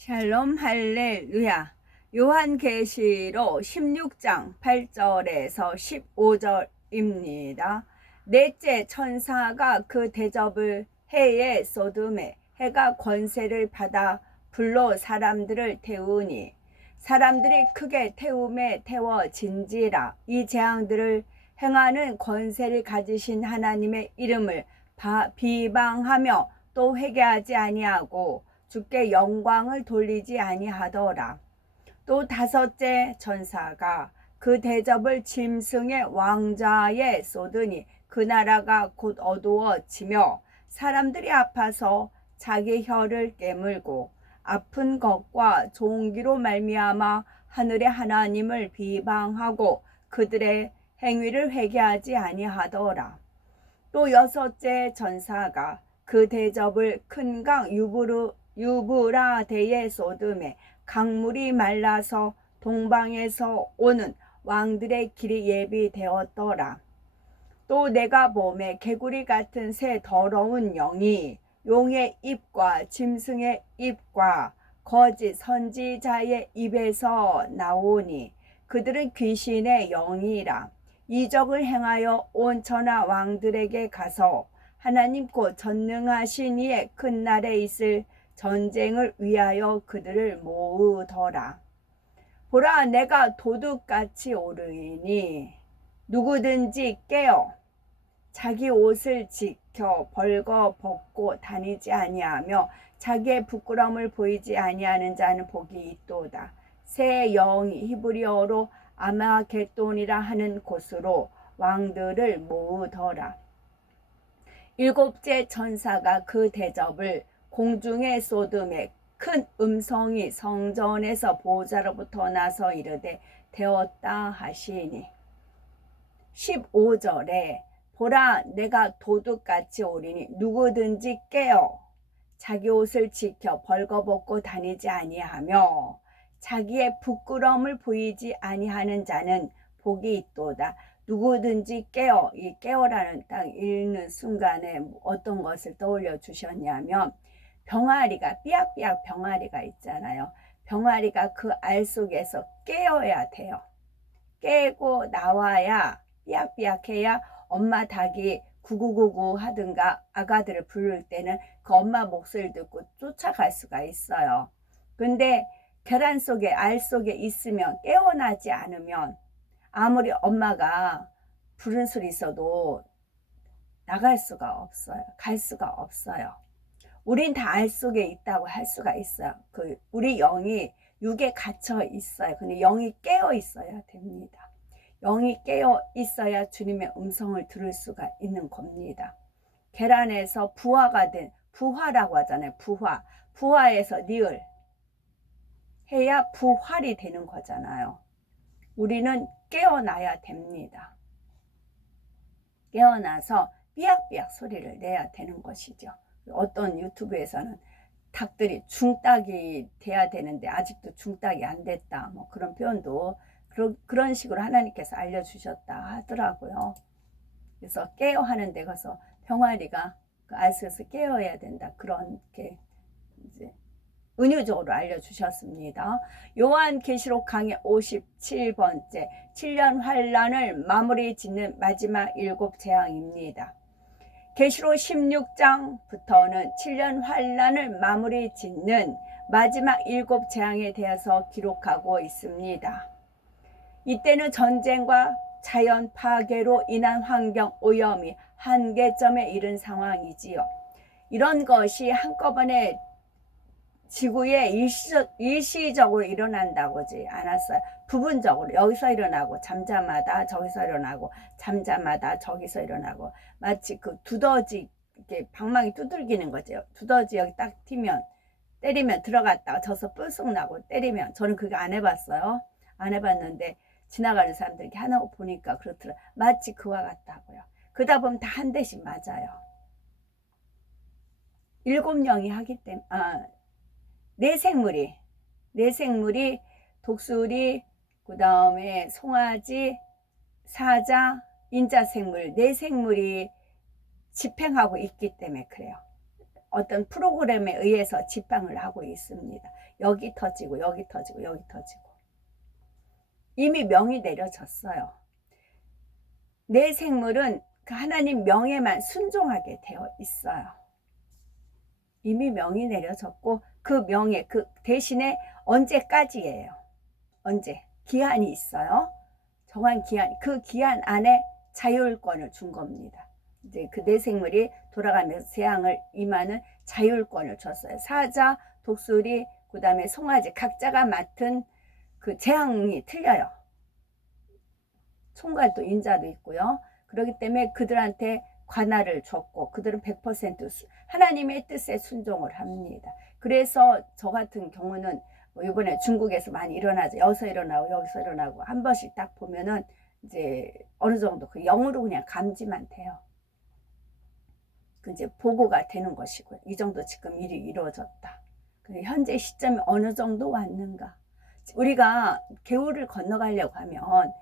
샬롬 할렐루야. 요한계시록 16장 8절에서 15절입니다. 넷째 천사가 그 대접을 해에 쏟음에 해가 권세를 받아 불로 사람들을 태우니 사람들이 크게 태움에 태워진지라. 이 재앙들을 행하는 권세를 가지신 하나님의 이름을 비방하며 또 회개하지 아니하고 주께 영광을 돌리지 아니하더라. 또 다섯째 천사가 그 대접을 짐승의 왕좌에 쏟으니 그 나라가 곧 어두워지며 사람들이 아파서 자기 혀를 깨물고 아픈 것과 종기로 말미암아 하늘의 하나님을 비방하고 그들의 행위를 회개하지 아니하더라. 또 여섯째 천사가 그 대접을 큰 강 유브라데에 쏟음에 강물이 말라서 동방에서 오는 왕들의 길이 예비되었더라. 또 내가 봄에 개구리 같은 새 더러운 영이 용의 입과 짐승의 입과 거짓 선지자의 입에서 나오니 그들은 귀신의 영이라. 이적을 행하여 온 천하 왕들에게 가서 하나님 곧 전능하신 이의 큰 날에 있을 전쟁을 위하여 그들을 모으더라. 보라, 내가 도둑같이 오르니 누구든지 깨어 자기 옷을 지켜 벌거 벗고 다니지 아니하며 자기의 부끄러움을 보이지 아니하는 자는 복이 있도다. 새 영이 히브리어로 아마겟돈이라 하는 곳으로 왕들을 모으더라. 일곱째 천사가 그 대접을 공중에 쏟음에 큰 음성이 성전에서 보호자로부터 나서 이르되 되었다 하시니 15절에 보라, 내가 도둑같이 오리니 누구든지 깨어 자기 옷을 지켜 벌거벗고 다니지 아니하며 자기의 부끄러움을 보이지 아니하는 자는 복이 있도다. 누구든지 깨어, 이 깨어라는 딱 읽는 순간에 어떤 것을 떠올려 주셨냐면 병아리가 삐약삐약 병아리가 있잖아요. 병아리가 그 알 속에서 깨어야 돼요. 깨고 나와야 삐약삐약해야 엄마 닭이 구구구구 하든가 아가들을 부를 때는 그 엄마 목소리를 듣고 쫓아갈 수가 있어요. 근데 계란 속에 알 속에 있으면 깨어나지 않으면 아무리 엄마가 부른 소리 있어도 나갈 수가 없어요. 갈 수가 없어요. 우린 다 알 속에 있다고 할 수가 있어요. 우리 영이 육에 갇혀 있어요. 근데 영이 깨어 있어야 됩니다. 영이 깨어 있어야 주님의 음성을 들을 수가 있는 겁니다. 계란에서 부화가 된, 부화라고 하잖아요. 부화에서 니을 해야 부활이 되는 거잖아요. 우리는 깨어나야 됩니다. 깨어나서 삐약삐약 소리를 내야 되는 것이죠. 어떤 유튜브에서는 닭들이 중닭이 돼야 되는데 아직도 중닭이 안 됐다, 뭐 그런 표현도 그런 식으로 하나님께서 알려주셨다 하더라고요. 그래서 깨어 하는 데 가서 병아리가 그 알속에서 깨어야 된다, 그렇게 이제 은유적으로 알려주셨습니다. 요한계시록 강의 57번째 7년 환란을 마무리 짓는 마지막 7 재앙입니다. 계시록 16장부터는 7년 환란을 마무리 짓는 마지막 7 재앙에 대해서 기록하고 있습니다. 이때는 전쟁과 자연 파괴로 인한 환경 오염이 한계점에 이른 상황이지요. 이런 것이 한꺼번에 지구에 일시적으로 일어난다고지 않았어요. 부분적으로 여기서 일어나고 잠잠하다 저기서 일어나고 잠잠하다 저기서 일어나고, 마치 그 두더지 이렇게 방망이 두들기는 거죠. 두더지 여기 딱 튀면 때리면 들어갔다가 져서 뿔쑥 나고 때리면, 저는 그거 안 해봤어요. 안 해봤는데 지나가는 사람들 이렇게 하나 보니까 그렇더라. 마치 그와 같다고요. 그러다 보면 다 한 대씩 맞아요. 7영이 하기 때문에 네 생물이 독수리, 그 다음에 송아지, 사자, 인자생물, 네 생물이 집행하고 있기 때문에 그래요. 어떤 프로그램에 의해서 지팡을 하고 있습니다. 여기 터지고 여기 터지고 여기 터지고. 이미 명이 내려졌어요. 내 생물은 그 하나님 명에만 순종하게 되어 있어요. 이미 명이 내려졌고 그 명에 그 대신에 언제까지예요. 언제? 기한이 있어요. 정한 기한, 그 기한 안에 자율권을 준 겁니다. 이제 그 내 생물이 돌아가면서 재앙을 임하는 자율권을 줬어요. 사자, 독수리, 그 다음에 송아지 각자가 맡은 그 재앙이 틀려요. 총괄도 인자도 있고요. 그렇기 때문에 그들한테 관할을 줬고 그들은 100% 하나님의 뜻에 순종을 합니다. 그래서 저 같은 경우는 이번에 중국에서 많이 일어나죠. 여기서 일어나고 여기서 일어나고 한 번씩 딱 보면은 이제 어느 정도 그 영으로 그냥 감지만 돼요. 그 이제 보고가 되는 것이고요. 이 정도 지금 일이 이루어졌다. 근데 현재 시점이 어느 정도 왔는가? 우리가 개울을 건너가려고 하면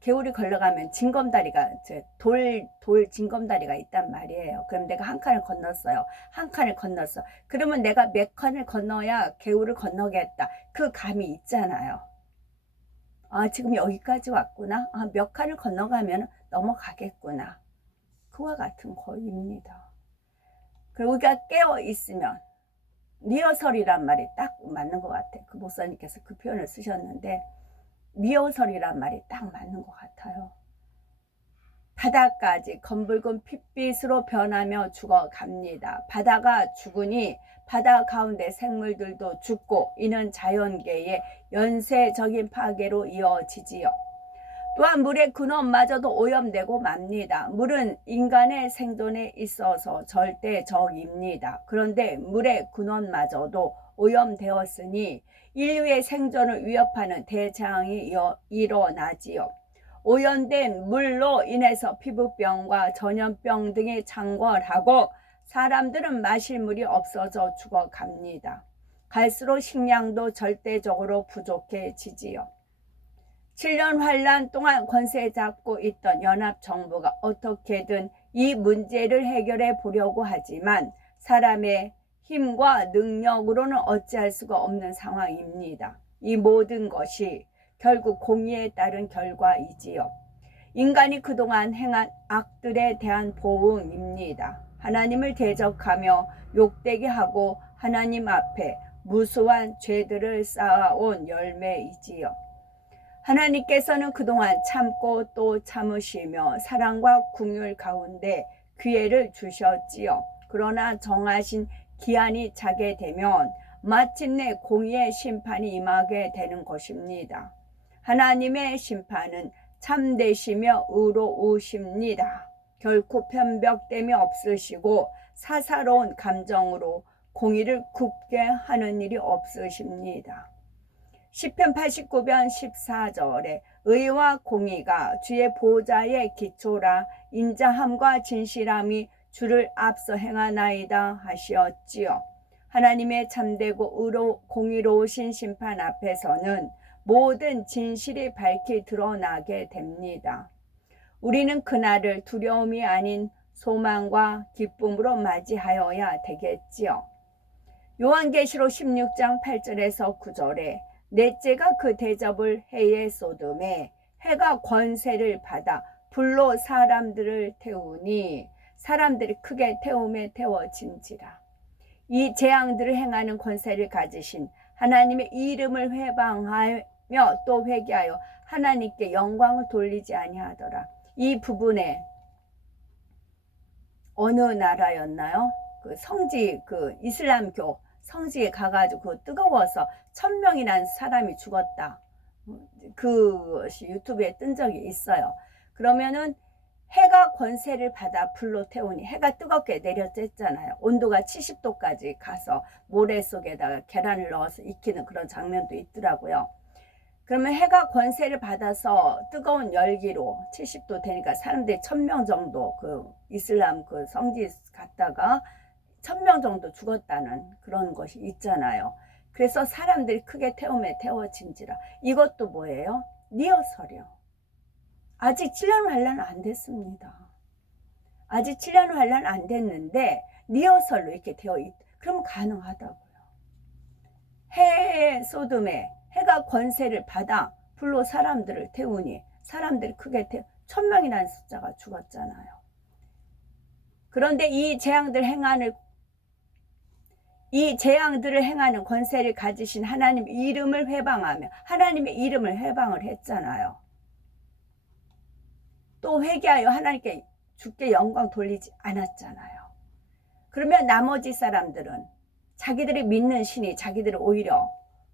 개울이 걸러가면 징검다리가 돌 징검다리가 있단 말이에요. 그럼 내가 한 칸을 건넜어요. 한 칸을 건넜어. 그러면 내가 몇 칸을 건너야 개울을 건너겠다. 그 감이 있잖아요. 아, 지금 여기까지 왔구나. 아, 몇 칸을 건너가면 넘어가겠구나. 그와 같은 거입니다. 그리고 우리가 깨어 있으면 리허설이란 말이 딱 맞는 것 같아요. 그 목사님께서 그 표현을 쓰셨는데 리허설이란 말이 딱 맞는 것 같아요. 바다까지 검붉은 핏빛으로 변하며 죽어갑니다. 바다가 죽으니 바다 가운데 생물들도 죽고 이는 자연계의 연쇄적인 파괴로 이어지지요. 또한 물의 근원마저도 오염되고 맙니다. 물은 인간의 생존에 있어서 절대적입니다. 그런데 물의 근원마저도 오염되었으니 인류의 생존을 위협하는 대재앙이 일어나지요. 오염된 물로 인해서 피부병과 전염병 등이 창궐하고 사람들은 마실 물이 없어져 죽어갑니다. 갈수록 식량도 절대적으로 부족해지지요. 7년 환란 동안 권세 잡고 있던 연합정부가 어떻게든 이 문제를 해결해 보려고 하지만 사람의 힘과 능력으로는 어찌할 수가 없는 상황입니다. 이 모든 것이 결국 공의에 따른 결과이지요. 인간이 그동안 행한 악들에 대한 보응입니다. 하나님을 대적하며 욕되게 하고 하나님 앞에 무수한 죄들을 쌓아온 열매이지요. 하나님께서는 그동안 참고 또 참으시며 사랑과 긍휼 가운데 기회를 주셨지요. 그러나 정하신 기한이 차게 되면 마침내 공의의 심판이 임하게 되는 것입니다. 하나님의 심판은 참되시며 의로우십니다. 결코 편벽됨이 없으시고 사사로운 감정으로 공의를 굽게 하는 일이 없으십니다. 시편 89편 14절에 의와 공의가 주의 보좌의 기초라 인자함과 진실함이 주를 앞서 행하나이다 하시었지요. 하나님의 참되고 공의로우신 심판 앞에서는 모든 진실이 밝히 드러나게 됩니다. 우리는 그날을 두려움이 아닌 소망과 기쁨으로 맞이하여야 되겠지요. 요한계시록 16장 8절에서 9절에 넷째가 그 대접을 해에 쏟음에 해가 권세를 받아 불로 사람들을 태우니 사람들이 크게 태움에 태워진지라. 이 재앙들을 행하는 권세를 가지신 하나님의 이름을 회방하며 또 회개하여 하나님께 영광을 돌리지 아니하더라. 이 부분에 어느 나라였나요? 그 성지 그 이슬람교 성지에 가가지고 뜨거워서 1000명이라는 사람이 죽었다. 그것이 유튜브에 뜬 적이 있어요. 그러면은 해가 권세를 받아 불로 태우니 해가 뜨겁게 내려쬐잖아요. 온도가 70도까지 가서 모래 속에다가 계란을 넣어서 익히는 그런 장면도 있더라고요. 그러면 해가 권세를 받아서 뜨거운 열기로 70도 되니까 사람들이 1000명 정도 그 이슬람 그 성지 갔다가 1000명 정도 죽었다는 그런 것이 있잖아요. 그래서 사람들이 크게 태움에 태워진지라. 이것도 뭐예요? 리허설이요. 아직 7년 환란 안 됐습니다. 아직 7년 환란 안 됐는데 리허설로 이렇게 되어 그러면 가능하다고요. 해 소돔에 해가 권세를 받아 불로 사람들을 태우니 사람들이 크게 1000명이라는 숫자가 죽었잖아요. 그런데 이 재앙들을 행하는 권세를 가지신 하나님의 이름을 회방하며 하나님의 이름을 회방을 했잖아요. 또 회개하여 하나님께 주께 영광 돌리지 않았잖아요. 그러면 나머지 사람들은 자기들이 믿는 신이 자기들을 오히려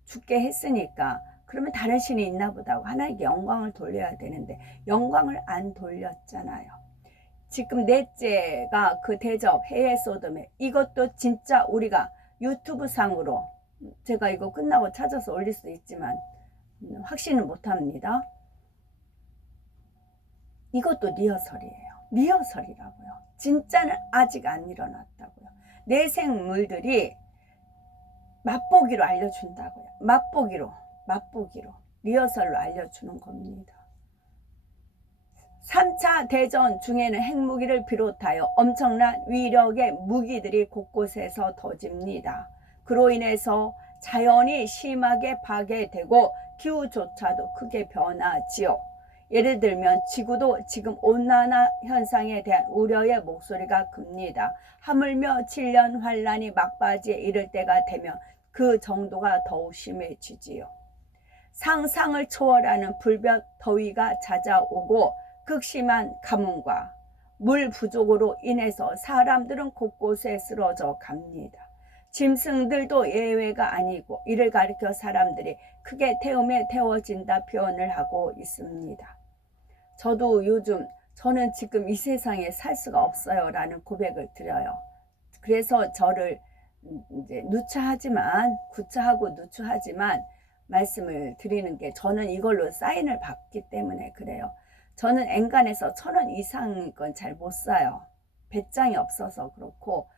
죽게 했으니까 그러면 다른 신이 있나 보다 하고 하나님께 영광을 돌려야 되는데 영광을 안 돌렸잖아요. 지금 넷째가 그 대접 해외 소돔에 이것도 진짜 우리가 유튜브 상으로 제가 이거 끝나고 찾아서 올릴 수도 있지만 확신은 못합니다. 이것도 리허설이에요. 리허설이라고요. 진짜는 아직 안 일어났다고요. 내생물들이 맛보기로 알려준다고요. 맛보기로 리허설로 알려주는 겁니다. 3차 대전 중에는 핵무기를 비롯하여 엄청난 위력의 무기들이 곳곳에서 터집니다. 그로 인해서 자연이 심하게 파괴되고 기후조차도 크게 변하지요. 예를 들면 지구도 지금 온난화 현상에 대한 우려의 목소리가 큽니다. 하물며 7년 환란이 막바지에 이를 때가 되면 그 정도가 더욱 심해지지요. 상상을 초월하는 불볕 더위가 찾아오고 극심한 가뭄과 물 부족으로 인해서 사람들은 곳곳에 쓰러져 갑니다. 짐승들도 예외가 아니고 이를 가리켜 사람들이 크게 태움에 태워진다 표현을 하고 있습니다. 저도 요즘 저는 지금 이 세상에 살 수가 없어요 라는 고백을 드려요. 그래서 저를 이제 구차하고 누추하지만 말씀을 드리는 게 저는 이걸로 사인을 받기 때문에 그래요. 저는 엔간에서 1000원 이상 건 잘 못 사요. 배짱이 없어서 그렇고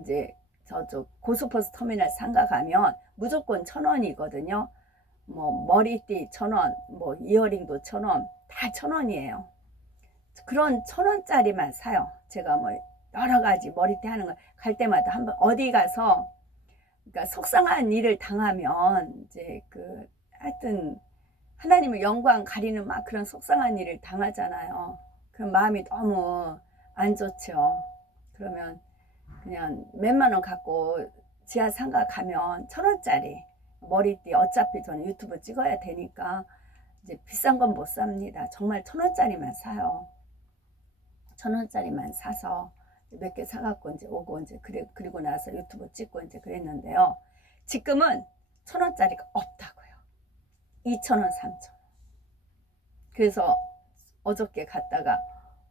이제 저쪽 고속버스 터미널 상가 가면 무조건 1000원이거든요. 뭐 머리띠 1000원, 뭐 이어링도 1000원, 다 1000원이에요. 그런 1000원짜리만 사요. 제가 뭐 여러 가지 머리띠 하는 거 갈 때마다 한번 어디 가서 그러니까 속상한 일을 당하면 이제 하여튼 하나님의 영광 가리는 막 그런 속상한 일을 당하잖아요. 그럼 마음이 너무 안 좋죠. 그러면 그냥 몇만 원 갖고 지하 상가 가면 1000원짜리 머리띠 어차피 저는 유튜브 찍어야 되니까 이제 비싼 건 못 삽니다. 정말 1000원짜리만 사요. 1000원짜리만 사서 몇 개 사갖고 이제 오고 이제 그리고 나서 유튜브 찍고 이제 그랬는데요. 지금은 1000원짜리가 없다고요. 2000원, 3000원. 그래서 어저께 갔다가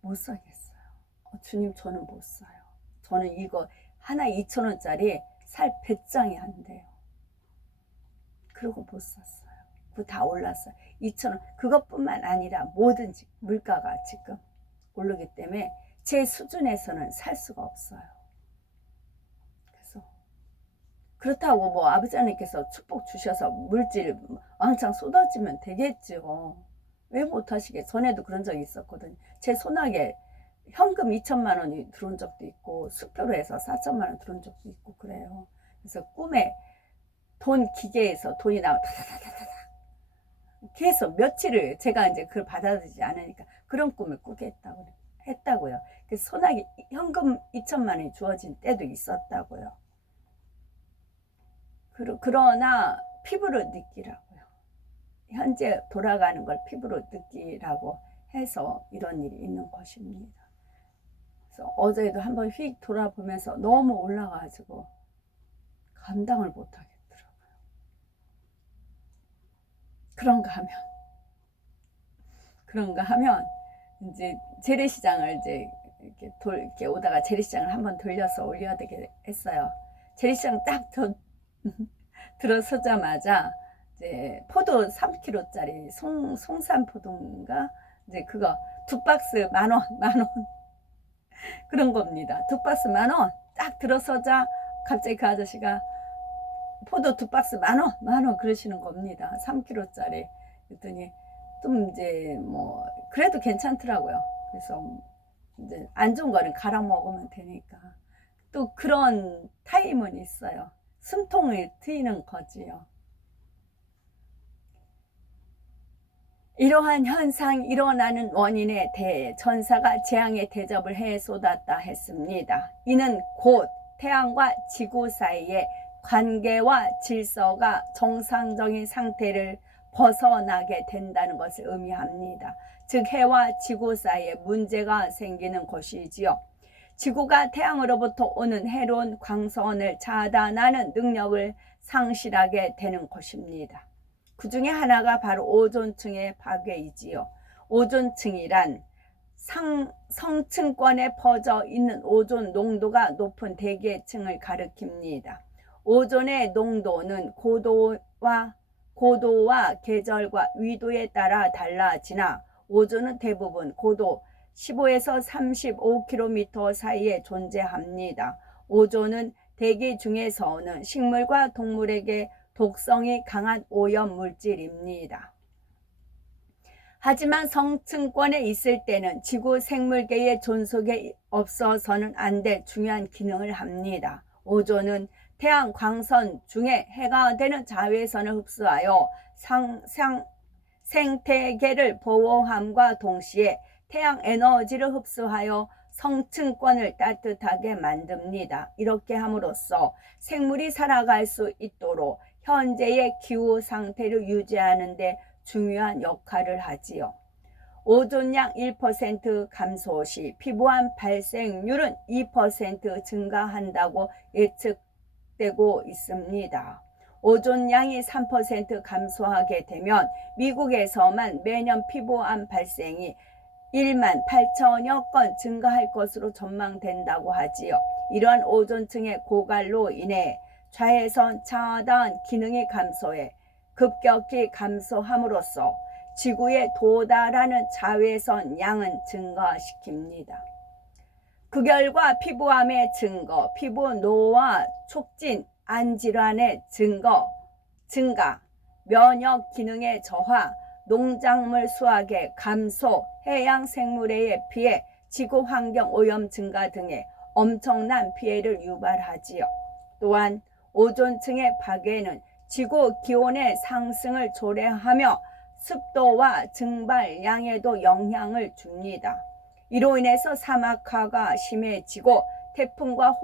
못 사겠어요. 주님 저는 못 사요. 저는 이거 하나 2000원짜리 살 배짱이 안 돼요. 그러고 못 샀어요. 그거 다 올랐어요. 2000원. 그것뿐만 아니라 뭐든지 물가가 지금 오르기 때문에 제 수준에서는 살 수가 없어요. 그래서 그렇다고 뭐 아버지 하나님께서 축복 주셔서 물질 왕창 쏟아지면 되겠죠. 왜 못하시게? 전에도 그런 적이 있었거든요. 제 손아귀에 현금 2천만 원이 들어온 적도 있고 수표로 해서 4천만 원 들어온 적도 있고 그래요. 그래서 꿈에 돈 기계에서 돈이 나와 타다다다다 계속 며칠을 제가 이제 그걸 받아들이지 않으니까 그런 꿈을 꾸게 했다고요. 그래서 손아귀 현금 2천만 원이 주어진 때도 있었다고요. 그러나 피부로 느끼라고요. 현재 돌아가는 걸 피부로 느끼라고 해서 이런 일이 있는 것입니다. 그래서 어제도 한번 휙 돌아보면서 너무 올라가지고 감당을 못 하겠더라고요. 그런가 하면 이제 재래시장을 이제 이렇게 오다가 재래시장을 한번 돌려서 올려야 되겠어요. 재래시장 딱 들어서자마자 이제 포도 3kg짜리 송산포도인가 이제 그거 2박스 만원 그런 겁니다. 2박스 만원 딱 들어서자 갑자기 그 아저씨가 포도 2박스 만원 그러시는 겁니다. 3kg짜리 그랬더니 좀 이제 뭐 그래도 괜찮더라고요. 그래서 이제 안 좋은 거는 갈아 먹으면 되니까 또 그런 타임은 있어요. 숨통을 트이는 거지요. 이러한 현상이 일어나는 원인에 대해 천사가 재앙의 대접을 해 쏟았다 했습니다. 이는 곧 태양과 지구 사이의 관계와 질서가 정상적인 상태를 벗어나게 된다는 것을 의미합니다. 즉 해와 지구 사이에 문제가 생기는 것이지요. 지구가 태양으로부터 오는 해로운 광선을 차단하는 능력을 상실하게 되는 것입니다. 그 중에 하나가 바로 오존층의 파괴이지요. 오존층이란 성층권에 퍼져 있는 오존 농도가 높은 대기층을 가리킵니다. 오존의 농도는 고도와 계절과 위도에 따라 달라지나 오존은 대부분 고도 15에서 35km 사이에 존재합니다. 오존은 대기 중에서는 식물과 동물에게 독성이 강한 오염 물질입니다. 하지만 성층권에 있을 때는 지구 생물계의 존속에 없어서는 안 될 중요한 기능을 합니다. 오존은 태양 광선 중에 해가 되는 자외선을 흡수하여 생태계를 보호함과 동시에 태양 에너지를 흡수하여 성층권을 따뜻하게 만듭니다. 이렇게 함으로써 생물이 살아갈 수 있도록 현재의 기후 상태를 유지하는 데 중요한 역할을 하지요. 오존량 1% 감소 시 피부암 발생률은 2% 증가한다고 예측되고 있습니다. 오존량이 3% 감소하게 되면 미국에서만 매년 피부암 발생이 1만 8천여 건 증가할 것으로 전망된다고 하지요. 이러한 오존층의 고갈로 인해 자외선 차단 기능이 감소해 급격히 감소함으로써 지구에 도달하는 자외선 양은 증가시킵니다. 그 결과 피부암의 증가, 피부 노화 촉진, 안질환의 증가, 면역 기능의 저하, 농작물 수확의 감소, 해양 생물의 피해, 지구 환경 오염 증가 등의 엄청난 피해를 유발하지요. 또한 오존층의 파괴는 지구 기온의 상승을 초래하며 습도와 증발량에도 영향을 줍니다. 이로 인해서 사막화가 심해지고 태풍과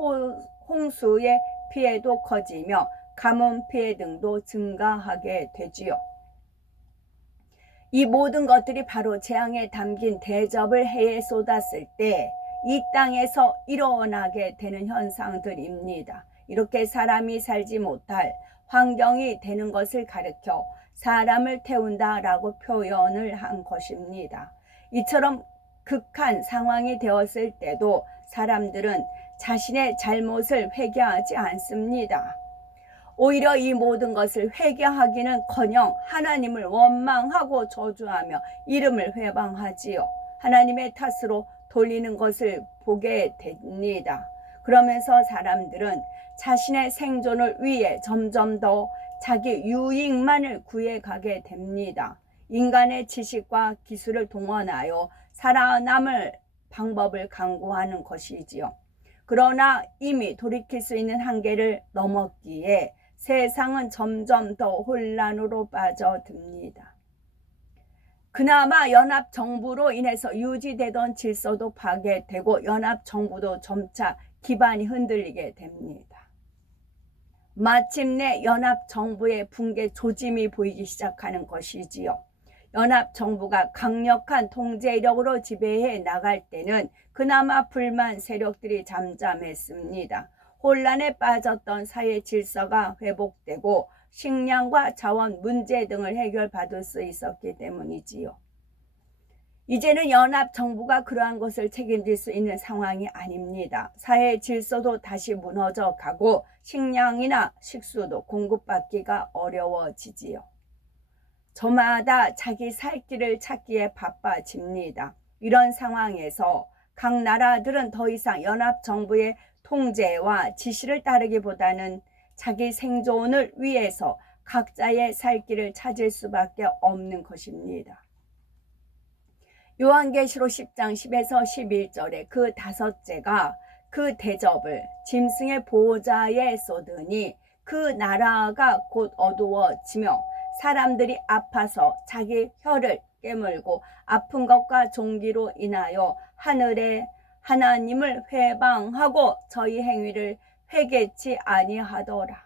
홍수의 피해도 커지며 가뭄 피해 등도 증가하게 되지요. 이 모든 것들이 바로 재앙에 담긴 대접을 해에 쏟았을 때 이 땅에서 일어나게 되는 현상들입니다. 이렇게 사람이 살지 못할 환경이 되는 것을 가리켜 사람을 태운다라고 표현을 한 것입니다. 이처럼 극한 상황이 되었을 때도 사람들은 자신의 잘못을 회개하지 않습니다. 오히려 이 모든 것을 회개하기는커녕 하나님을 원망하고 저주하며 이름을 회방하지요. 하나님의 탓으로 돌리는 것을 보게 됩니다. 그러면서 사람들은 자신의 생존을 위해 점점 더 자기 유익만을 구해가게 됩니다. 인간의 지식과 기술을 동원하여 살아남을 방법을 강구하는 것이지요. 그러나 이미 돌이킬 수 있는 한계를 넘었기에 세상은 점점 더 혼란으로 빠져듭니다. 그나마 연합정부로 인해서 유지되던 질서도 파괴되고 연합정부도 점차 기반이 흔들리게 됩니다. 마침내 연합정부의 붕괴 조짐이 보이기 시작하는 것이지요. 연합정부가 강력한 통제력으로 지배해 나갈 때는 그나마 불만 세력들이 잠잠했습니다. 혼란에 빠졌던 사회 질서가 회복되고 식량과 자원 문제 등을 해결받을 수 있었기 때문이지요. 이제는 연합정부가 그러한 것을 책임질 수 있는 상황이 아닙니다. 사회 질서도 다시 무너져 가고 식량이나 식수도 공급받기가 어려워지지요. 저마다 자기 살 길을 찾기에 바빠집니다. 이런 상황에서 각 나라들은 더 이상 연합정부의 통제와 지시를 따르기보다는 자기 생존을 위해서 각자의 살 길을 찾을 수밖에 없는 것입니다. 요한계시록 10장 10에서 11절에 그 다섯째가 그 대접을 짐승의 보호자에 쏟으니 그 나라가 곧 어두워지며 사람들이 아파서 자기 혀를 깨물고 아픈 것과 종기로 인하여 하늘의 하나님을 회방하고 저희 행위를 회개치 아니하더라.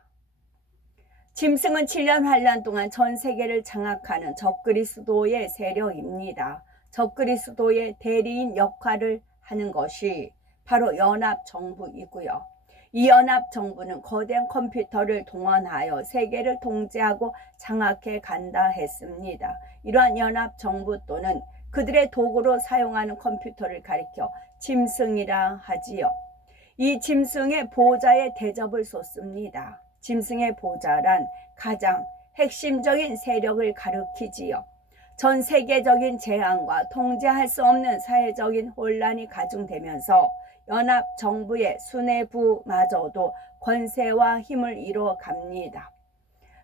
짐승은 7년 환란 동안 전 세계를 장악하는 적그리스도의 세력입니다. 적그리스도의 대리인 역할을 하는 것이 바로 연합정부이고요. 이 연합정부는 거대한 컴퓨터를 동원하여 세계를 통제하고 장악해 간다 했습니다. 이러한 연합정부 또는 그들의 도구로 사용하는 컴퓨터를 가리켜 짐승이라 하지요. 이 짐승의 보호자의 대접을 쏟습니다. 짐승의 보호자란 가장 핵심적인 세력을 가리키지요. 전 세계적인 재앙과 통제할 수 없는 사회적인 혼란이 가중되면서 연합정부의 수뇌부마저도 권세와 힘을 이뤄갑니다.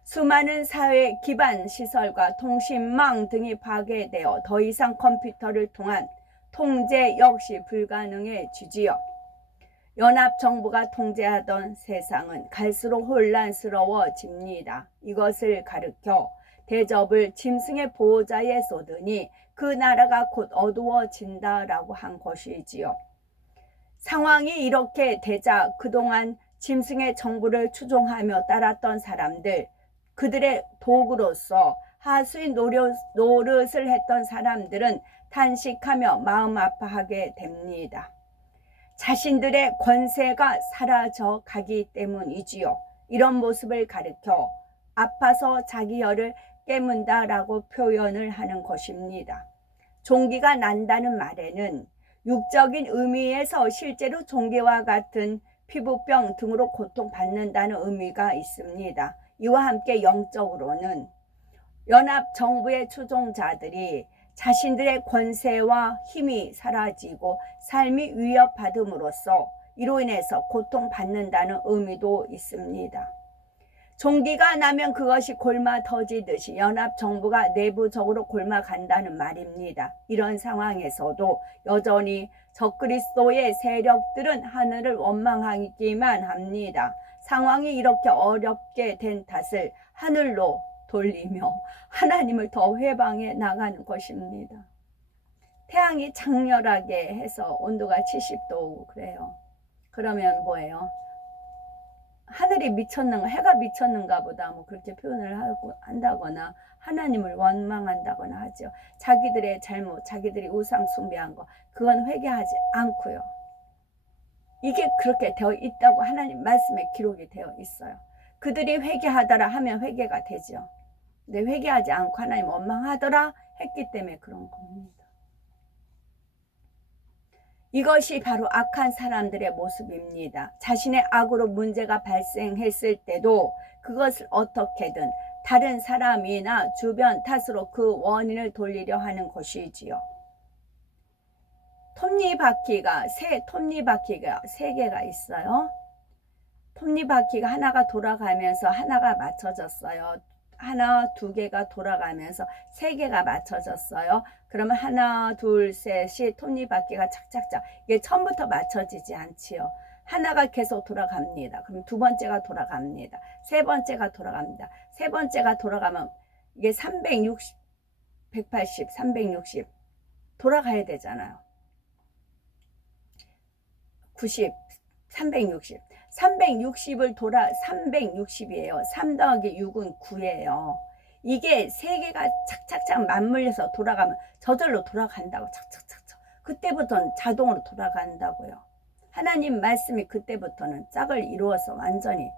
수많은 사회 기반 시설과 통신망 등이 파괴되어 더 이상 컴퓨터를 통한 통제 역시 불가능해지지요. 연합정부가 통제하던 세상은 갈수록 혼란스러워집니다. 이것을 가리켜 대접을 짐승의 보호자에 쏟으니 그 나라가 곧 어두워진다라고 한 것이지요. 상황이 이렇게 되자 그동안 짐승의 정부를 추종하며 따랐던 사람들, 그들의 도구로서 하수인 노릇을 했던 사람들은 탄식하며 마음 아파하게 됩니다. 자신들의 권세가 사라져 가기 때문이지요. 이런 모습을 가리켜 아파서 자기 혀를 깨문다라고 표현을 하는 것입니다. 종기가 난다는 말에는 육적인 의미에서 실제로 종기와 같은 피부병 등으로 고통받는다는 의미가 있습니다. 이와 함께 영적으로는 연합정부의 추종자들이 자신들의 권세와 힘이 사라지고 삶이 위협받음으로써 이로 인해서 고통받는다는 의미도 있습니다. 종기가 나면 그것이 골마 터지듯이 연합정부가 내부적으로 골마간다는 말입니다. 이런 상황에서도 여전히 적그리스도의 세력들은 하늘을 원망하기만 합니다. 상황이 이렇게 어렵게 된 탓을 하늘로 돌리며 하나님을 더 회방해 나가는 것입니다. 태양이 장렬하게 해서 온도가 70도 그래요. 그러면 뭐예요? 하늘이 미쳤는가, 해가 미쳤는가 보다 뭐 그렇게 표현을 한다거나 하나님을 원망한다거나 하죠. 자기들의 잘못, 자기들이 우상 숭배한 거 그건 회개하지 않고요. 이게 그렇게 되어 있다고 하나님 말씀에 기록이 되어 있어요. 그들이 회개하더라 하면 회개가 되죠. 근데 회개하지 않고 하나님 원망하더라 했기 때문에 그런 겁니다. 이것이 바로 악한 사람들의 모습입니다. 자신의 악으로 문제가 발생했을 때도 그것을 어떻게든 다른 사람이나 주변 탓으로 그 원인을 돌리려 하는 것이지요. 톱니바퀴가 세 개가 있어요. 톱니바퀴가 하나가 돌아가면서 하나가 맞춰졌어요. 하나, 두 개가 돌아가면서 세 개가 맞춰졌어요. 그러면 하나, 둘, 셋이 톱니바퀴가 착착착. 이게 처음부터 맞춰지지 않지요. 하나가 계속 돌아갑니다. 그럼 두 번째가 돌아갑니다. 세 번째가 돌아갑니다. 세 번째가 돌아가면 이게 360, 180, 360 돌아가야 되잖아요. 90, 360. 360이에요. 3 더하기 6은 9예요. 이게 세 개가 착착착 맞물려서 돌아가면 저절로 돌아간다고 착착착착. 그때부터는 자동으로 돌아간다고요. 하나님 말씀이 그때부터는 짝을 이루어서 완전히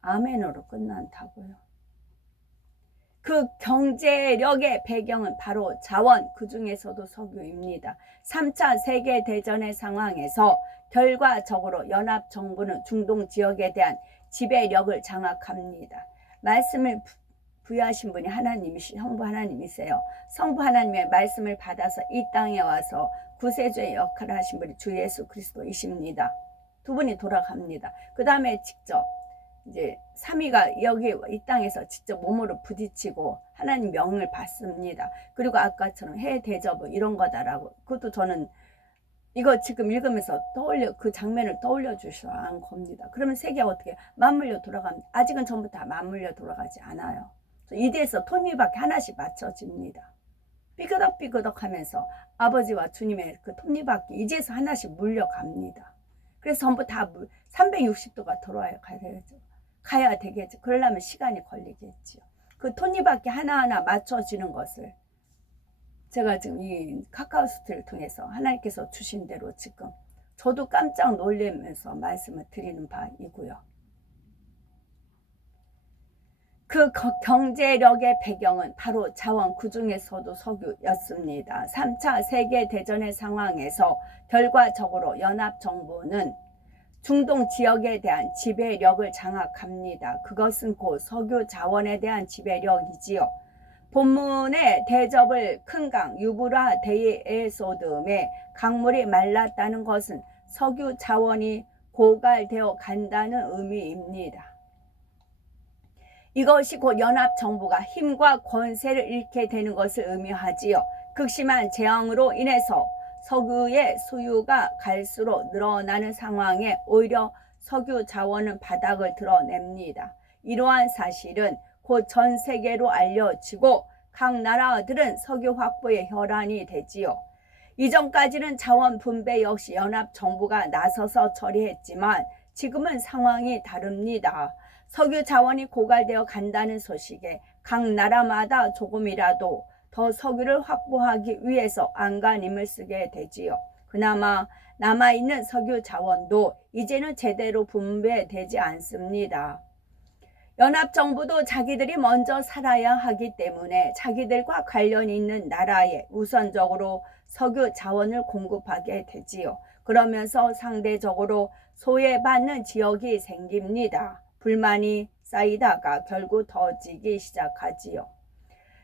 아멘으로 끝난다고요. 그 경제력의 배경은 바로 자원, 그 중에서도 석유입니다. 3차 세계대전의 상황에서 결과적으로 연합정부는 중동 지역에 대한 지배력을 장악합니다. 말씀을 부여하신 분이 성부 하나님이세요. 성부 하나님의 말씀을 받아서 이 땅에 와서 구세주의 역할을 하신 분이 주 예수 그리스도이십니다. 두 분이 돌아갑니다. 그 다음에 직접 이제 삼위가 여기 이 땅에서 직접 몸으로 부딪히고 하나님 명을 받습니다. 그리고 아까처럼 해 대접은 이런 거다라고, 그것도 저는 이거 지금 읽으면서 그 장면을 떠올려 주셔야 겁니다. 그러면 세계가 어떻게 맞물려 돌아갑니다. 아직은 전부 다 맞물려 돌아가지 않아요. 이대에서 톱니바퀴 하나씩 맞춰집니다. 삐그덕삐그덕 하면서 아버지와 주님의 그 톱니바퀴 이제서 하나씩 물려갑니다. 그래서 전부 다 360도가 돌아야 가야 되겠죠. 그러려면 시간이 걸리겠지요. 그 톱니바퀴 하나하나 맞춰지는 것을 제가 지금 이 카카오스트를 통해서 하나님께서 주신 대로 지금 저도 깜짝 놀라면서 말씀을 드리는 바이고요. 그 경제력의 배경은 바로 자원, 그중에서도 석유였습니다. 3차 세계대전의 상황에서 결과적으로 연합정부는 중동 지역에 대한 지배력을 장악합니다. 그것은 곧 석유 자원에 대한 지배력이지요. 본문의 대접을 큰 강 유브라 데이에소듬에 강물이 말랐다는 것은 석유 자원이 고갈되어 간다는 의미입니다. 이것이 곧 연합정부가 힘과 권세를 잃게 되는 것을 의미하지요. 극심한 재앙으로 인해서 석유의 수요가 갈수록 늘어나는 상황에 오히려 석유 자원은 바닥을 드러냅니다. 이러한 사실은 곧 전 세계로 알려지고 각 나라들은 석유 확보에 혈안이 되지요. 이전까지는 자원 분배 역시 연합정부가 나서서 처리했지만 지금은 상황이 다릅니다. 석유 자원이 고갈되어 간다는 소식에 각 나라마다 조금이라도 더 석유를 확보하기 위해서 안간힘을 쓰게 되지요. 그나마 남아있는 석유 자원도 이제는 제대로 분배되지 않습니다. 연합정부도 자기들이 먼저 살아야 하기 때문에 자기들과 관련 있는 나라에 우선적으로 석유 자원을 공급하게 되지요. 그러면서 상대적으로 소외받는 지역이 생깁니다. 불만이 쌓이다가 결국 터지기 시작하지요.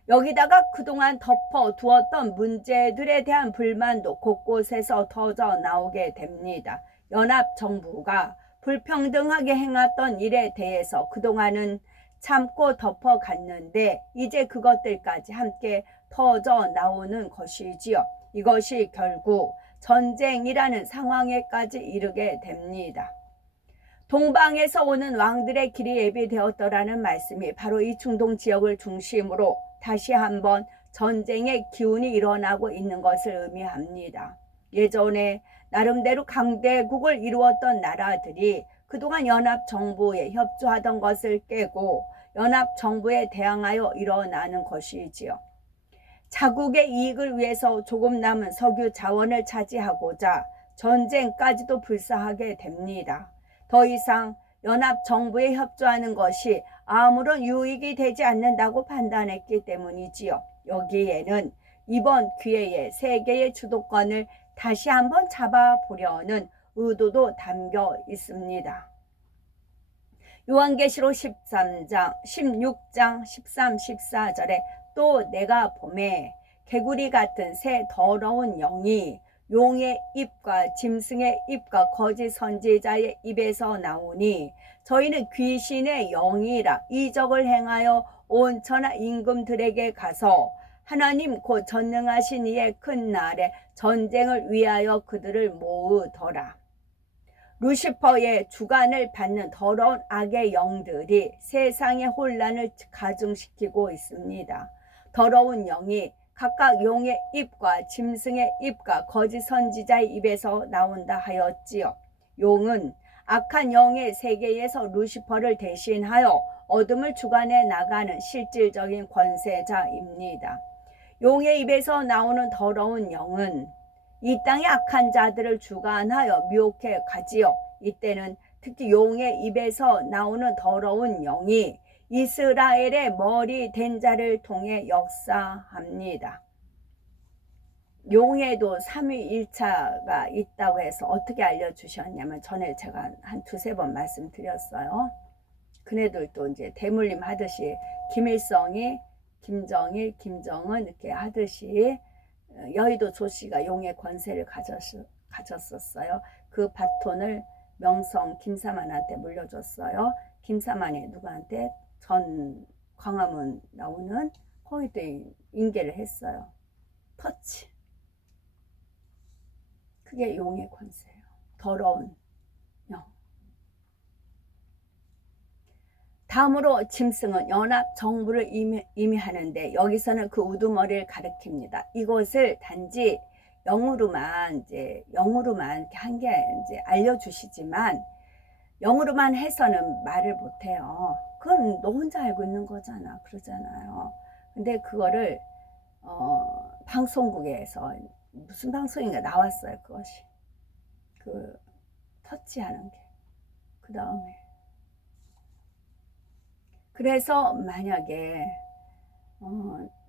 여기다가 그동안 덮어두었던 문제들에 대한 불만도 곳곳에서 터져 나오게 됩니다. 연합정부가 불평등하게 행했던 일에 대해서 그동안은 참고 덮어갔는데 이제 그것들까지 함께 터져 나오는 것이지요. 이것이 결국 전쟁이라는 상황에까지 이르게 됩니다. 동방에서 오는 왕들의 길이 예비되었더라는 말씀이 바로 이 중동 지역을 중심으로 다시 한번 전쟁의 기운이 일어나고 있는 것을 의미합니다. 예전에 나름대로 강대국을 이루었던 나라들이 그동안 연합정부에 협조하던 것을 깨고 연합정부에 대항하여 일어나는 것이지요. 자국의 이익을 위해서 조금 남은 석유 자원을 차지하고자 전쟁까지도 불사하게 됩니다. 더 이상 연합정부에 협조하는 것이 아무런 유익이 되지 않는다고 판단했기 때문이지요. 여기에는 이번 기회에 세계의 주도권을 다시 한번 잡아보려는 의도도 담겨 있습니다. 요한계시록 13장, 16장 13, 14절에 또 내가 보매 개구리 같은 새 더러운 영이 용의 입과 짐승의 입과 거짓 선지자의 입에서 나오니 저희는 귀신의 영이라 이적을 행하여 온 천하 임금들에게 가서 하나님 곧 전능하신 이의 큰 날에 전쟁을 위하여 그들을 모으더라. 루시퍼의 주관을 받는 더러운 악의 영들이 세상의 혼란을 가중시키고 있습니다. 더러운 영이 각각 용의 입과 짐승의 입과 거짓 선지자의 입에서 나온다 하였지요. 용은 악한 영의 세계에서 루시퍼를 대신하여 어둠을 주관해 나가는 실질적인 권세자입니다. 용의 입에서 나오는 더러운 영은 이 땅의 악한 자들을 주관하여 미혹해 가지요. 이때는 특히 용의 입에서 나오는 더러운 영이 이스라엘의 머리 된 자를 통해 역사합니다. 용에도 삼위일차가 있다고 해서 어떻게 알려주셨냐면 전에 제가 한 두세 번 말씀드렸어요. 그네들도 이제 대물림 하듯이 김일성이 김정일, 김정은 이렇게 하듯이 여의도 조씨가 용의 권세를 가졌었어요. 그 바톤을 명성 김사만한테 물려줬어요. 김사만이 누구한테? 전 광화문 나오는 거기도 인계를 했어요. 터치. 그게 용의 권세예요. 더러운 영. 다음으로 짐승은 연합 정부를 의미하는데 여기서는 그 우두머리를 가리킵니다. 이것을 단지 영으로만 이렇게 한 게 이제 알려주시지만 영으로만 해서는 말을 못해요. 그건 너 혼자 알고 있는 거잖아. 그러잖아요. 근데 그거를 방송국에서 무슨 방송인가 나왔어요. 그것이 그 터치하는 게. 그 다음에 그래서 만약에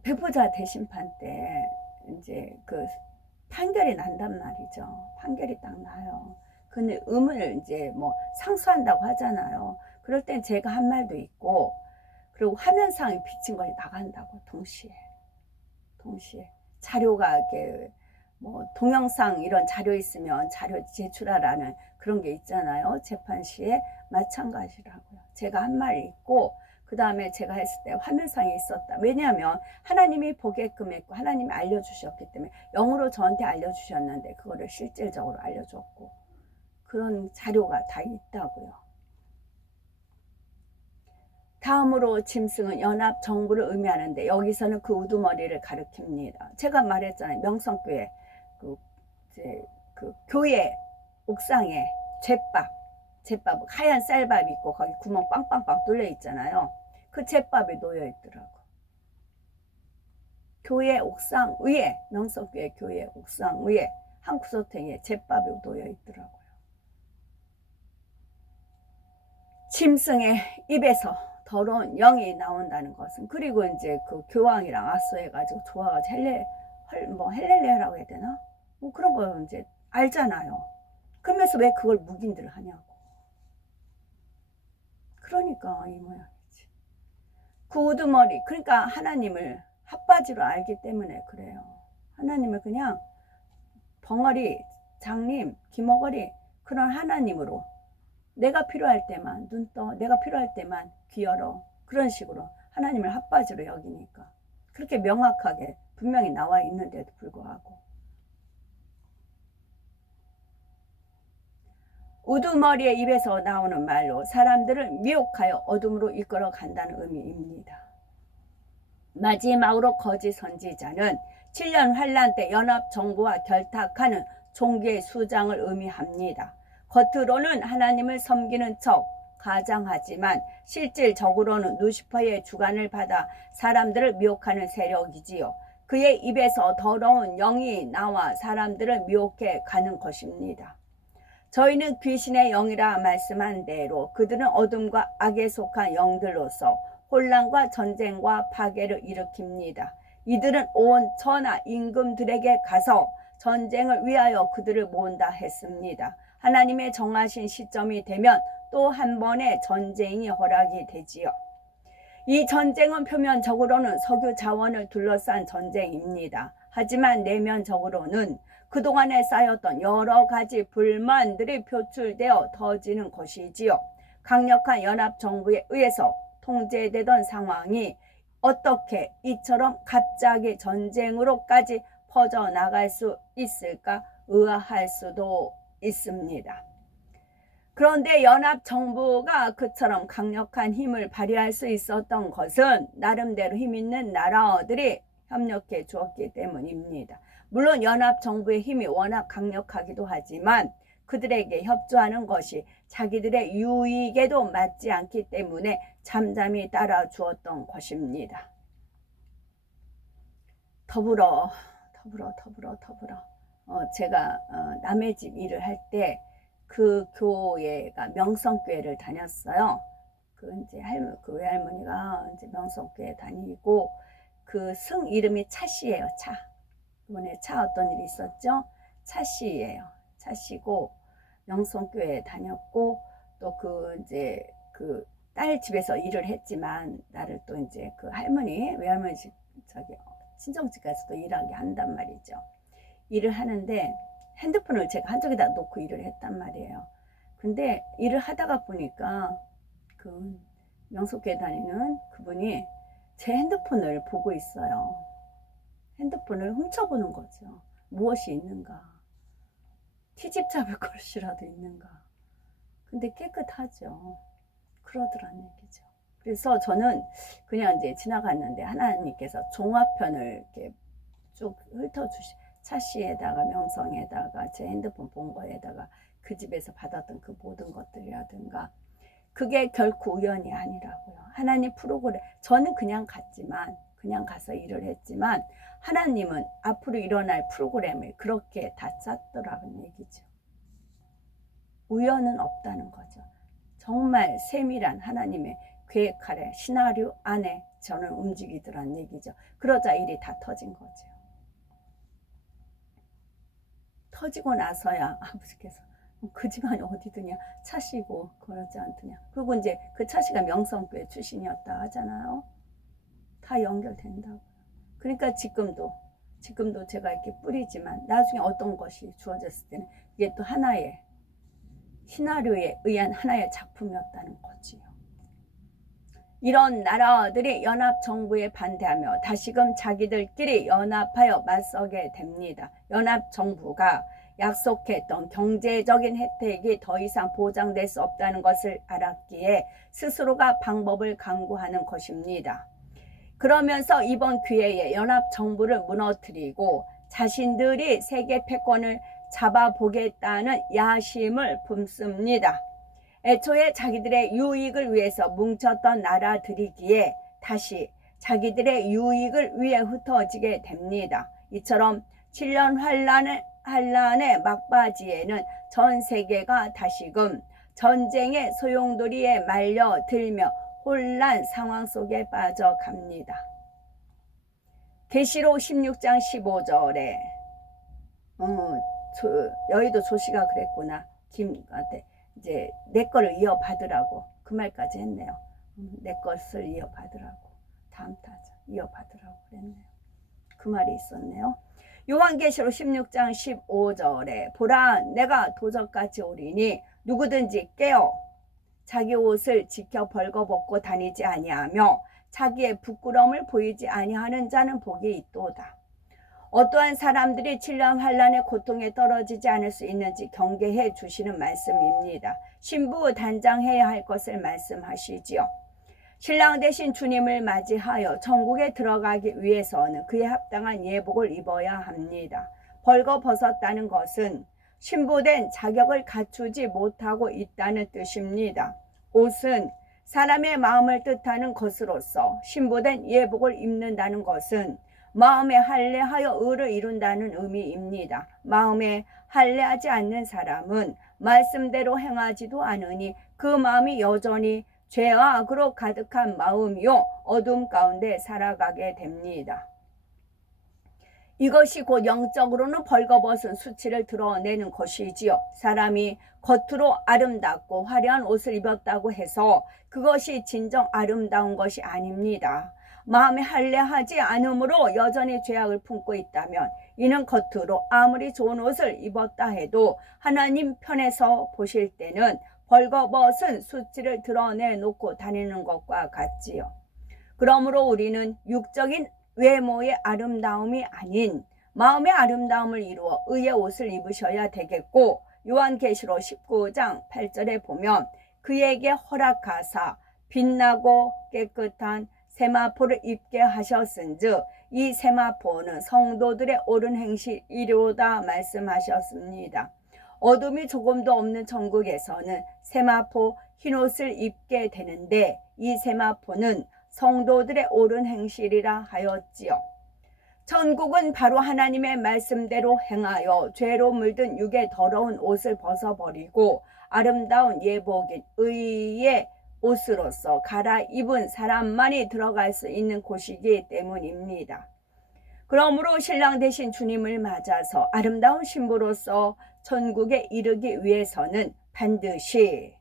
배보자 대심판 때 이제 그 판결이 난단 말이죠. 판결이 딱 나요. 근데 음을 이제 뭐 상수한다고 하잖아요. 그럴 땐 제가 한 말도 있고, 그리고 화면상에 비친 것이 나간다고 동시에 자료가 이렇게 뭐 동영상 이런 자료 있으면 자료 제출하라는 그런 게 있잖아요. 재판 시에 마찬가지라고요. 제가 한 말이 있고 그 다음에 제가 했을 때 화면상에 있었다. 왜냐하면 하나님이 보게끔 했고 하나님이 알려주셨기 때문에 영으로 저한테 알려주셨는데 그거를 실질적으로 알려줬고 그런 자료가 다 있다고요. 다음으로 짐승은 연합 정부를 의미하는데 여기서는 그 우두머리를 가리킵니다. 제가 말했잖아요. 명성교회 그 교회 옥상에 잿밥 하얀 쌀밥 있고 거기 구멍 빵빵빵 뚫려 있잖아요. 그 잿밥이 놓여 있더라고. 교회 옥상 위에, 명성교회 교회 옥상 위에 한 구석탱이에 잿밥이 놓여 있더라고요. 짐승의 입에서 더러운 영이 나온다는 것은, 그리고 이제 그 교황이랑 악수해가지고 좋아가지고 헬렐레라고 해야 되나? 뭐 그런 거 이제 알잖아요. 그러면서 왜 그걸 묵인들 하냐고. 그러니까 이 모양이지. 그 우두머리, 그러니까 하나님을 핫바지로 알기 때문에 그래요. 하나님을 그냥 벙어리, 장님, 기머거리 그런 하나님으로 내가 필요할 때만 눈 떠, 내가 필요할 때만 귀 열어, 그런 식으로 하나님을 핫바지로 여기니까 그렇게 명확하게 분명히 나와 있는데도 불구하고 우두머리의 입에서 나오는 말로 사람들을 미혹하여 어둠으로 이끌어 간다는 의미입니다. 마지막으로 거짓 선지자는 7년 환란 때 연합 정부와 결탁하는 종교의 수장을 의미합니다. 겉으로는 하나님을 섬기는 척 가장하지만 실질적으로는 루시퍼의 주관을 받아 사람들을 미혹하는 세력이지요. 그의 입에서 더러운 영이 나와 사람들을 미혹해 가는 것입니다. 저희는 귀신의 영이라 말씀한 대로 그들은 어둠과 악에 속한 영들로서 혼란과 전쟁과 파괴를 일으킵니다. 이들은 온 천하 임금들에게 가서 전쟁을 위하여 그들을 모은다 했습니다. 하나님의 정하신 시점이 되면 또 한 번의 전쟁이 허락이 되지요. 이 전쟁은 표면적으로는 석유 자원을 둘러싼 전쟁입니다. 하지만 내면적으로는 그동안에 쌓였던 여러 가지 불만들이 표출되어 터지는 것이지요. 강력한 연합정부에 의해서 통제되던 상황이 어떻게 이처럼 갑자기 전쟁으로까지 퍼져나갈 수 있을까 의아할 수도 있습니다. 그런데 연합정부가 그처럼 강력한 힘을 발휘할 수 있었던 것은 나름대로 힘있는 나라들이 협력해 주었기 때문입니다. 물론 연합정부의 힘이 워낙 강력하기도 하지만 그들에게 협조하는 것이 자기들의 유익에도 맞지 않기 때문에 잠잠히 따라 주었던 것입니다. 더불어 제가 남의 집 일을 할 때 그 교회가 명성교회를 다녔어요. 그 이제 그 외할머니가 이제 명성교회 다니고 그 승 이름이 차씨예요. 차. 이번에 차 어떤 일이 있었죠? 차씨예요. 차씨고 명성교회 다녔고 또 그 이제 그 딸 집에서 일을 했지만 나를 또 이제 그 할머니 외할머니 집 친정집 가서도 일하게 한단 말이죠. 일을 하는데 핸드폰을 제가 한쪽에다 놓고 일을 했단 말이에요. 근데 일을 하다가 보니까 그 명석교회 다니는 그분이 제 핸드폰을 보고 있어요. 핸드폰을 훔쳐보는 거죠. 무엇이 있는가. 티집 잡을 것이라도 있는가. 근데 깨끗하죠. 그러더란 얘기죠. 그래서 저는 그냥 이제 지나갔는데 하나님께서 종합편을 이렇게 쭉 훑어주시, 차시에다가 명성에다가 제 핸드폰 본 거에다가 그 집에서 받았던 그 모든 것들이라든가, 그게 결코 우연이 아니라고요. 하나님 프로그램, 저는 그냥 갔지만, 그냥 가서 일을 했지만, 하나님은 앞으로 일어날 프로그램을 그렇게 다 짰더라는 얘기죠. 우연은 없다는 거죠. 정말 세밀한 하나님의 계획 아래, 시나리오 안에 저는 움직이더란 얘기죠. 그러자 일이 다 터진 거죠. 터지고 나서야 아버지께서 그 집안이 어디드냐, 차시고 그러지 않더냐. 그리고 이제 그 차시가 명성교회 출신이었다 하잖아요. 다 연결된다고. 그러니까 지금도 제가 이렇게 뿌리지만 나중에 어떤 것이 주어졌을 때는 이게 또 하나의 시나리오에 의한 하나의 작품이었다는 거지요. 이런 나라들이 연합정부에 반대하며 다시금 자기들끼리 연합하여 맞서게 됩니다. 연합정부가 약속했던 경제적인 혜택이 더 이상 보장될 수 없다는 것을 알았기에 스스로가 방법을 강구하는 것입니다. 그러면서 이번 기회에 연합정부를 무너뜨리고 자신들이 세계 패권을 잡아보겠다는 야심을 품습니다. 애초에 자기들의 유익을 위해서 뭉쳤던 나라들이기에 다시 자기들의 유익을 위해 흩어지게 됩니다. 이처럼 7년 환란의 막바지에는 전 세계가 다시금 전쟁의 소용돌이에 말려들며 혼란 상황 속에 빠져갑니다. 계시록 16장 15절에 여의도 조씨가 그랬구나. 김한테 이제 내 거를 이어받으라고 그 말까지 했네요. 내 것을 이어받으라고, 다음 타자 이어받으라고 그랬네요. 그 말이 있었네요. 요한계시록 16장 15절에 보라, 내가 도적같이 오리니 누구든지 깨어 자기 옷을 지켜 벌거벗고 다니지 아니하며 자기의 부끄러움을 보이지 아니하는 자는 복이 있도다. 어떠한 사람들이 7년 환란의 고통에 떨어지지 않을 수 있는지 경계해 주시는 말씀입니다. 신부 단장해야 할 것을 말씀하시지요. 신랑 되신 주님을 맞이하여 천국에 들어가기 위해서는 그에 합당한 예복을 입어야 합니다. 벌거벗었다는 것은 신부된 자격을 갖추지 못하고 있다는 뜻입니다. 옷은 사람의 마음을 뜻하는 것으로서 신부된 예복을 입는다는 것은 마음에 할례하여 의를 이룬다는 의미입니다. 마음에 할례하지 않는 사람은 말씀대로 행하지도 않으니 그 마음이 여전히 죄와 악으로 가득한 마음이요 어둠 가운데 살아가게 됩니다. 이것이 곧 영적으로는 벌거벗은 수치를 드러내는 것이지요. 사람이 겉으로 아름답고 화려한 옷을 입었다고 해서 그것이 진정 아름다운 것이 아닙니다. 마음에 할례하지 않으므로 여전히 죄악을 품고 있다면 이는 겉으로 아무리 좋은 옷을 입었다 해도 하나님 편에서 보실 때는 벌거벗은 수치를 드러내놓고 다니는 것과 같지요. 그러므로 우리는 육적인 외모의 아름다움이 아닌 마음의 아름다움을 이루어 의의 옷을 입으셔야 되겠고, 요한계시록 19장 8절에 보면 그에게 허락하사 빛나고 깨끗한 세마포를 입게 하셨은즉 이 세마포는 성도들의 옳은 행실이로다 말씀하셨습니다. 어둠이 조금도 없는 천국에서는 세마포 흰옷을 입게 되는데 이 세마포는 성도들의 옳은 행실이라 하였지요. 천국은 바로 하나님의 말씀대로 행하여 죄로 물든 육의 더러운 옷을 벗어버리고 아름다운 예복인 의의 옷으로서 갈아입은 사람만이 들어갈 수 있는 곳이기 때문입니다. 그러므로 신랑 되신 주님을 맞아서 아름다운 신부로서 천국에 이르기 위해서는 반드시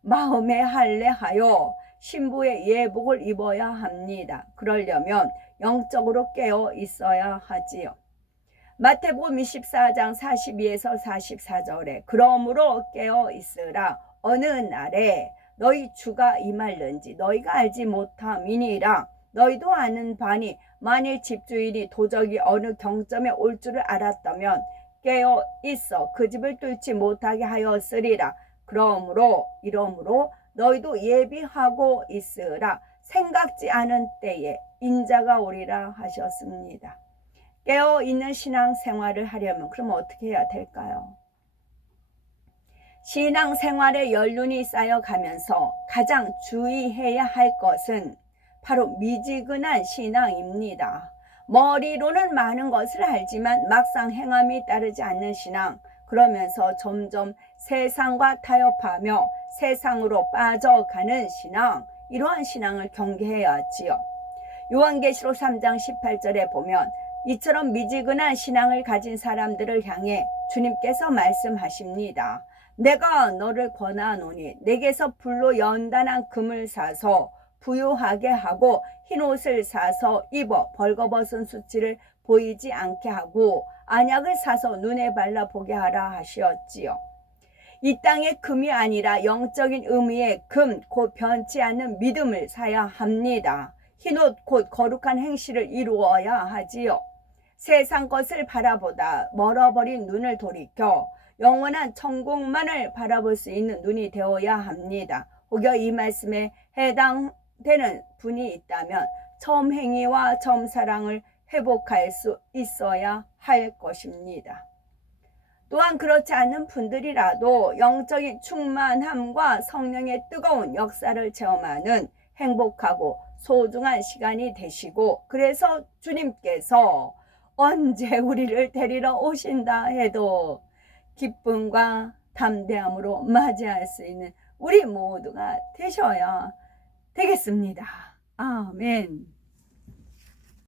마음에 할례하여 신부의 예복을 입어야 합니다. 그러려면 영적으로 깨어 있어야 하지요. 마태복음 24장 42에서 44절에 그러므로 깨어 있으라. 어느 날에 너희 주가 임할는지 너희가 알지 못함이니라. 너희도 아는 바니 만일 집주인이 도적이 어느 경점에 올 줄을 알았다면 깨어 있어 그 집을 뚫지 못하게 하였으리라. 이러므로 너희도 예비하고 있으라. 생각지 않은 때에 인자가 오리라 하셨습니다. 깨어 있는 신앙 생활을 하려면 그럼 어떻게 해야 될까요? 신앙 생활에 연륜이 쌓여가면서 가장 주의해야 할 것은 바로 미지근한 신앙입니다. 머리로는 많은 것을 알지만 막상 행함이 따르지 않는 신앙, 그러면서 점점 세상과 타협하며 세상으로 빠져가는 신앙, 이러한 신앙을 경계해야지요. 요한계시록 3장 18절에 보면 이처럼 미지근한 신앙을 가진 사람들을 향해 주님께서 말씀하십니다. 내가 너를 권하노니 내게서 불로 연단한 금을 사서 부유하게 하고 흰옷을 사서 입어 벌거벗은 수치를 보이지 않게 하고 안약을 사서 눈에 발라보게 하라 하시었지요. 이 땅의 금이 아니라 영적인 의미의 금, 곧 변치 않는 믿음을 사야 합니다. 흰옷 곧 거룩한 행실을 이루어야 하지요. 세상 것을 바라보다 멀어버린 눈을 돌이켜 영원한 천국만을 바라볼 수 있는 눈이 되어야 합니다. 혹여 이 말씀에 해당되는 분이 있다면 처음 행위와 처음 사랑을 회복할 수 있어야 할 것입니다. 또한 그렇지 않은 분들이라도 영적인 충만함과 성령의 뜨거운 역사를 체험하는 행복하고 소중한 시간이 되시고, 그래서 주님께서 언제 우리를 데리러 오신다 해도 기쁨과 담대함으로 맞이할 수 있는 우리 모두가 되셔야 되겠습니다. 아멘.